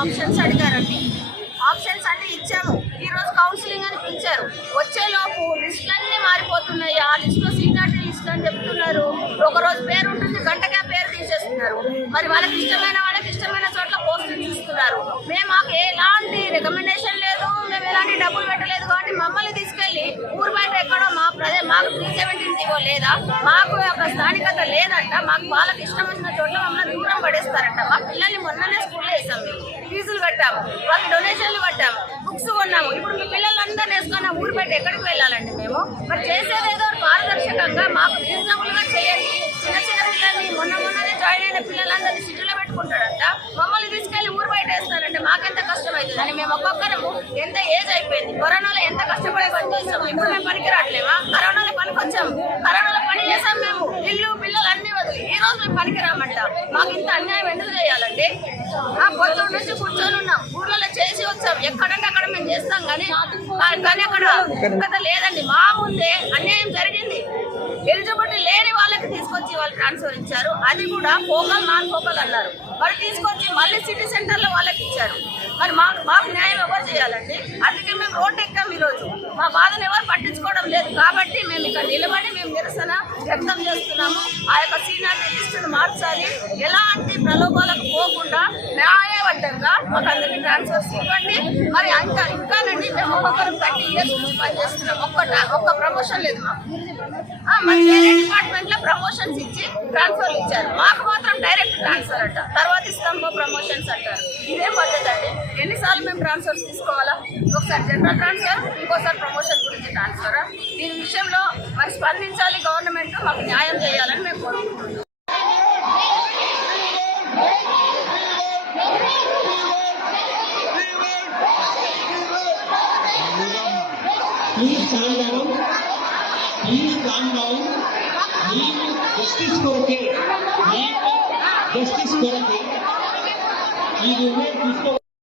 Options అడిగారండి. Options అన్ని ఇచ్చాము. ఈ రోజు కౌన్సిలింగ్ అని పిలిచారు. వచ్చేలోపు లిస్టులన్నీ మారిపోతున్నాయి. ఆ లిస్టులో సీనియారిటీ లిస్ట్ అని చెప్తున్నారు. ఒకరోజు పేరు ఉంటుంది, గంటకే పేరు తీసేస్తున్నారు. మరి వాళ్ళకి ఇష్టమైన చోట్ల పోస్టింగ్ ఇస్తున్నారు. మాకు ఎలాంటి రికమెండేషన్ లేదు, మేము ఎలాంటి డబ్బులు పెట్టలేదు. కాబట్టి మమ్మల్ని తీసుకెళ్లి ఊరు బయట ఎక్కడో మాకు 317 లేదా మాకు ఒక స్థానికత లేదంట. మాకు వాళ్ళకి ఇష్టం వచ్చిన చోట్ల మమ్మల్ని దూరం పడేస్తారంట. మా పిల్లల్ని మొన్ననే స్కూల్లో వేసాం, ఫీజులు కట్టాము, వాళ్ళకి డొనేషన్లు కట్టాము, బుక్స్ కొన్నాము. ఇప్పుడు మీ పిల్లలందరూ వేసుకున్న ఊరు బయట ఎక్కడికి వెళ్ళాలండి మేము? మరి చేసేదేదో పారదర్శకంగా మాకు రీజనబుల్ గా చేయండి. చిన్న పిల్లల్ని మొన్ననే జాయిన్ అయిన పిల్లలందరినీ సిటీలో పెట్టుకుంటాడంట. మమ్మల్ని తీసుకెళ్లి ఊరు బయట వేస్తారంటే మాకెంత కష్టం అవుతుంది అని మేము ఒక్కొక్కరము ఎంత ఏజ్ అయిపోయింది. కరోనాలో ఎంత కష్టపడి పని చేస్తాము. ఇప్పుడు మేము పనికి రావట్లేమా? కరోనాలో పనికి వచ్చాము, కరోనాలో పని చేసాం. మేము ఇల్లు పిల్లలు అన్ని వదిలి ఈ రోజు మేము పనికి రామంట. మాకు ఇంత అన్యాయం ఎందుకు చేయాలండి? పొద్దున్న నుంచి కూర్చొని ఉన్నాం, ఊర్లలో చేసి వచ్చాం. ఎక్కడంటే అక్కడ మేము చేస్తాం కానీ అక్కడ లేదండి. మా ముందే అన్యాయం జరిగింది. ఎలిజిబిలిటీ లేని వాళ్ళకి తీసుకొచ్చి వాళ్ళు ట్రాన్స్ఫర్ ఇచ్చారు. అది కూడా ఫోకల్ నాన్ ఫోకల్ అన్నారు. వాళ్ళు తీసుకొచ్చి మళ్ళీ సిటీ సెంటర్లో వాళ్ళకి ఇచ్చారు. మరి మాకు న్యాయం ఎవరు చేయాలండి? అందుకే మేము రోడ్డు ఎక్కాం. ఈరోజు మా బాధను ఎవరు పట్టించుకోవడం లేదు. కాబట్టి మేము ఇక్కడ నిలబడి మేము నిరసన వ్యక్తం చేస్తున్నాము. ఆ యొక్క సీనియారిటీ లిస్టును మార్చాలి. ఎలాంటి ప్రలోభాలకు పోకుండా న్యాయబద్ధంగా మాకు అందరికీ ట్రాన్స్ఫర్స్ ఇవ్వండి. మరి ఇంకానండి మేము ఒక్కొక్కరు 30 years నుంచి పనిచేస్తున్నాం. ఒక్క ప్రమోషన్ లేదు మాకు. మరి వేరే డిపార్ట్మెంట్ లో ప్రమోషన్స్ ఇచ్చి ట్రాన్స్ఫర్లు ఇచ్చారు. మాకు మాత్రం డైరెక్ట్ ట్రాన్స్ఫర్ అంట. తర్వాత ఇస్తాము ప్రమోషన్స్ అంటారు. ఇదే పద్ధతి అండి. ఎన్నిసార్లు మేము ట్రాన్స్ఫర్స్ తీసుకోవాలా? ఒకసారి జనరల్ ట్రాన్స్ఫర్, ఇంకోసారి ప్రమోషన్ గురించి ట్రాన్స్ఫర్. దీని విషయంలో మరి స్పందించాలి గవర్నమెంట్. మాకు న్యాయం చేయాలని మేము కోరుకుంటున్నాం. Please calm down. Justice కొరకే, justice కొరకే ఈ నిర్ణయం తీసుకో.